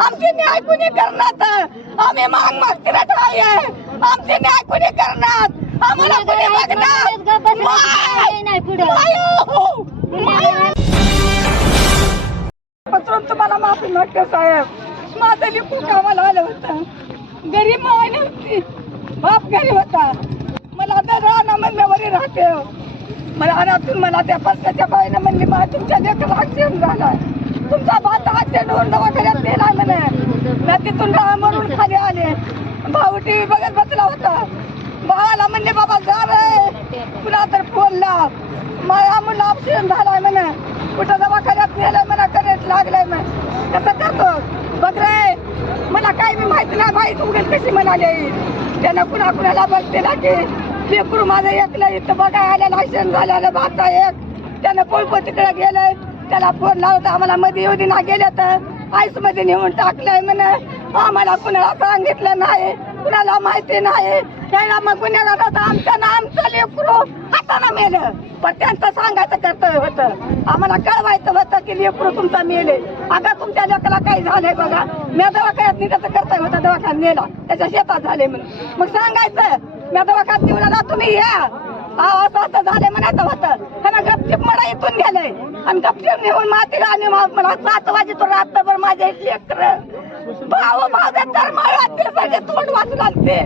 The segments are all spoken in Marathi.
आमचे न्याय कुणी करणार आम्ही माग मागते आहे. आमचे न्याय कुणी करणार? आम्हाला कुणी बघणार! पत्रून तुम्हाला माफी मागते साहेब. माझं लिकू कामाला आलं होतं. गरीब माय नव्हती. बाप गरीब होता. मला आता राहणं वरी राहते. हो. मला अनातून मला त्या पस्त्याच्या बाईनं म्हणली मा तुमच्या लेकर ऍक्सिडेंट झाला तुमचा भात ऍक्सिडेंट होऊन दवाखान्यात नेला मी तिथून मरून खाली आले. भाऊ टीव्ही बघत बसला होता. भावाला म्हणले बाबा जा रे. तुला तर फोन लाव. मला म्हणलं ऑप्शन झालाय म्हणे. कुठं दवाखान्यात नेलं मला करंट लागलाय म्हणे. कसं करतो बघ रे मला काही बी माहिती नाही माहिती उघड कशी म्हणाले? त्यानं कुणा कुणाला बघते ना की लेकरू माझं एकलं इथं बघाय आलं लायसन झालेलं भाता एक. त्यानं कोळप तिकडे गेलंय. त्याला फोन लावता आम्हाला मध्ये येऊ ना गेल्या तर. आईसमध्ये नेऊन टाकलंय म्हणे. आम्हाला कुणाला सांगितलं नाही कुणाला माहिती नाही. त्याला मग गुन्हेगार आमचं ना आमचं लेकरू मेलं. पण त्यांचं सांगायचं कर्तव्य होतं. आम्हाला कळवायचं होतं की लेकरू तुमचा मेले. अगं तुमच्या लेकाला काही झालंय बघा. मी दवाखान्यात निघायचं कर्तव्य होतं. दवाखान्यात नेला. त्याच्या शेतात झाले म्हणून. मग सांगायचं मी दवाखान्यात निवडा ना तुम्ही या. असं असं झाले म्हणायचं होतं. त्यांना गपचिप मला इथून गेले आणि गपचिप नेऊन माती आणि मग मला सात वाजे तो रात्रभर माझे लेकर. भाऊ माझे तर मला ते म्हणजे सगळे तोंड वाचू लागते.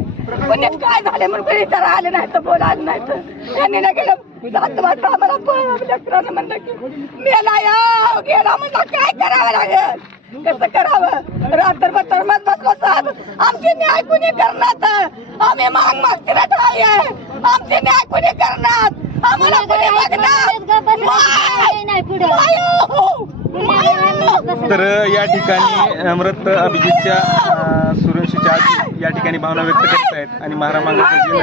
कुणी काय झाले म्हणून कोणी तर आले नाही तर बोलायला नाही तर. त्यांनी ना गेलं सात वाजता मला लेकरानं म्हणलं की मेला या गेला म्हणलं काय करावं लागेल? कसं करावं? रात्रभर तरमत बसलो साहेब आमचे न्याय कुणी करणार आम्ही माग मागते आहे. आमचे न्याय कुणी करणार? आम्हाला कुणी बघणार! तर या ठिकाणी अमृत अभिजितच्या आजी या ठिकाणी भावना व्यक्त करत आहेत आणि महारामांचं जीवन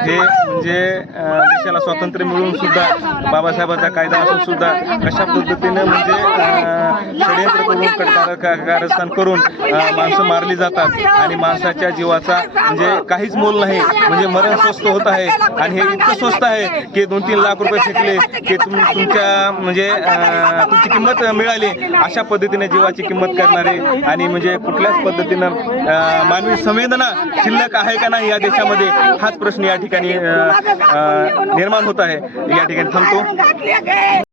हे म्हणजे अ, देशाला स्वातंत्र्य मिळून सुद्धा बाबासाहेबांचा कायदा असून सुद्धा कशा पद्धतीनं म्हणजे षडयंत्र करून कारस्थान करून माणसं मारली जातात आणि माणसाच्या जीवाचा म्हणजे काहीच मोल नाही. म्हणजे मरण स्वस्त होत आहे आणि हे इतकं स्वस्त आहे की दोन तीन लाख रुपये फेकले की तुम तुमच्या म्हणजे तुमची किंमत मिळाली अशा पद्धतीने जीवाची किंमत करणारे आणि म्हणजे कुठल्याच पद्धतीनं मानवी संवेदना शिल्लक आहे का नाही या देशामध्ये? हाच प्रश्न या ठिकाणी निर्माण होत आहे. या ठिकाणी थांबतो.